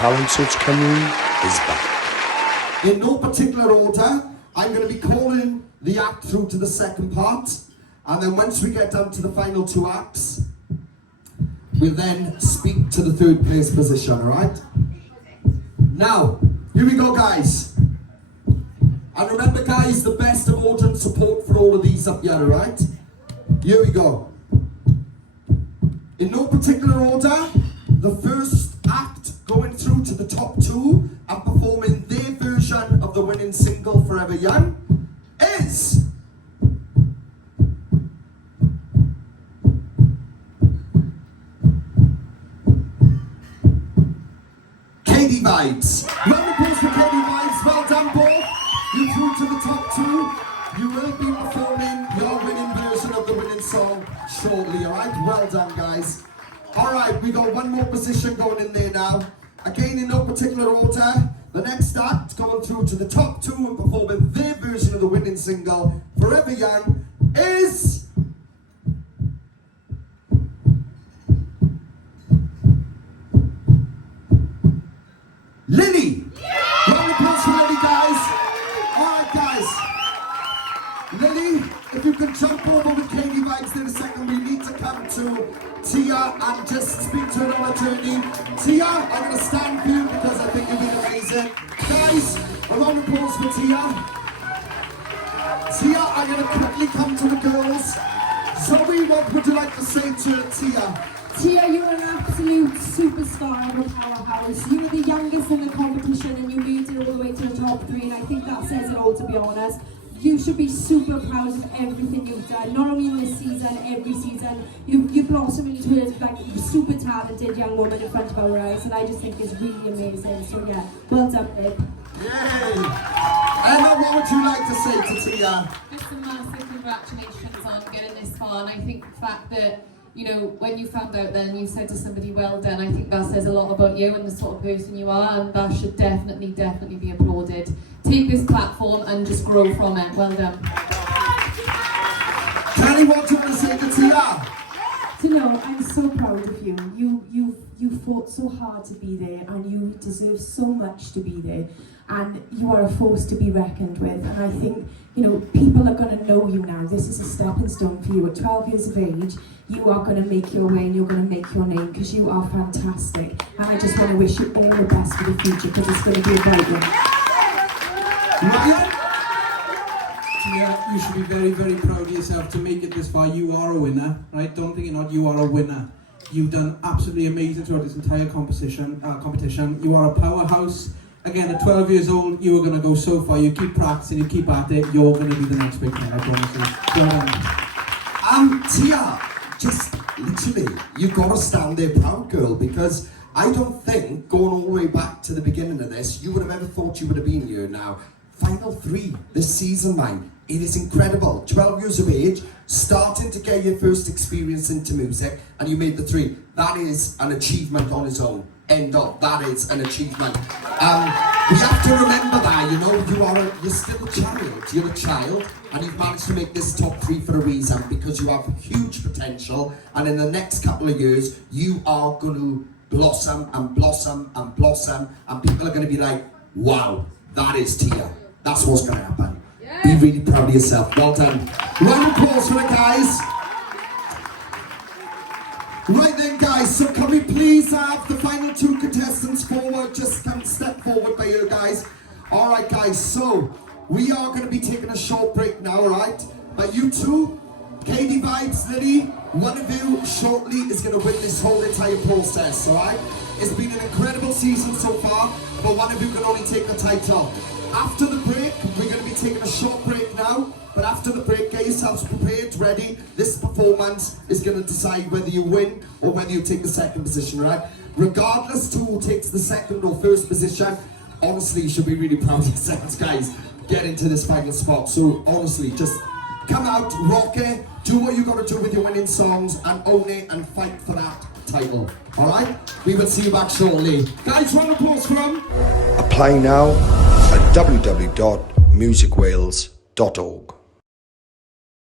Talent Search Cymru is back. In no particular order, I'm going to be calling the act through to the second part, and then once we get down to the final two acts, we'll then speak to the third place position, alright? Now, here we go, guys. And remember, guys, the best of audience support for all of these up here, alright? Here we go. In no particular order, the first act going through to the top two and performing their version of the winning single Forever Young is Katie Vibes. Round of applause for Katie Vibes. Well done, both. You through to the top two. You will be performing your winning version of the winning song shortly, alright? Well done, guys. Alright, we got one more position going in there now. Again, in no particular order, the next act going through to the top two and performing their version of the winning single, Forever Young, is Lily! Round of applause for Lily, guys. Alright, guys. Lily, if you can jump over with Katie Vibes in a second, we need to come to Tia and just speak to her on a journey. Tia, I'm going to stand for you because I think you've been amazing. Guys, a round of applause for Tia. Tia, I'm going to quickly come to the girls. Zoe, what would you like to say to Tia? Tia, you're an absolute superstar of a powerhouse. You were the youngest in the competition and you made it all the way to the top three, and I think that says it all, to be honest. You should be super proud of everything you've done, not only in this season, every season. You've blossomed into a super talented young woman in front of our eyes, and I just think it's really amazing. So yeah, well done, babe. Yay! Emma, what would you like to say to Tia? Just a massive congratulations on getting this far, and I think the fact that, you know, when you found out then you said to somebody, well done, I think that says a lot about you and the sort of person you are, and that should definitely be applauded. Take this platform and just grow from it. Well done. Kelly, what do you want to say to Tia? You know, I'm so proud of you. You fought so hard to be there, and you deserve so much to be there. And you are a force to be reckoned with. And I think, you know, people are going to know you now. This is a stepping stone for you. At 12 years of age, you are going to make your way and you're going to make your name, because you are fantastic. And I just want to wish you all the best for the future, because it's going to be a bright one. Ryan? Tia, you should be very, very proud of yourself to make it this far. You are a winner, right? Don't think you're not. You are a winner. You've done absolutely amazing throughout this entire competition. You are a powerhouse. Again, at 12 years old, you are going to go so far. You keep practicing, you keep at it. You're going to be the next big thing, I promise you. Well done. Tia, just literally, you've got to stand there proud, girl, because I don't think, going all the way back to the beginning of this, you would have ever thought you would have been here now. Final three this season, man. It is incredible. 12 years of age, starting to get your first experience into music, and you made the three. That is an achievement on its own. End of. That is an achievement. We have to remember that, you know, you're still a child. You're a child, and you've managed to make this top three for a reason, because you have huge potential, and in the next couple of years, you are going to blossom and blossom and blossom, and people are going to be like, wow, that is Tia. That's what's going to happen. Yeah. Be really proud of yourself. Well done. Round of applause for it, guys. Right then, guys, so can we please have the final two contestants forward? Just come step forward by you guys. Alright, guys, so we are going to be taking a short break now, alright? But you two, Katie Vibes, Lily, one of you shortly is going to win this whole entire process, alright? It's been an incredible season so far, but one of you can only take the title. After the break, we're going to be taking a short break now, but after the break, get yourselves prepared, ready. This performance is going to decide whether you win or whether you take the second position, right? Regardless to who takes the second or first position, honestly, you should be really proud of yourselves, guys. Get into this final spot. So honestly, just come out, rock it, do what you got to do with your winning songs, and own it and fight for that title. Alright? We will see you back shortly. Guys, round of applause for them. Apply now at www.musicwales.org.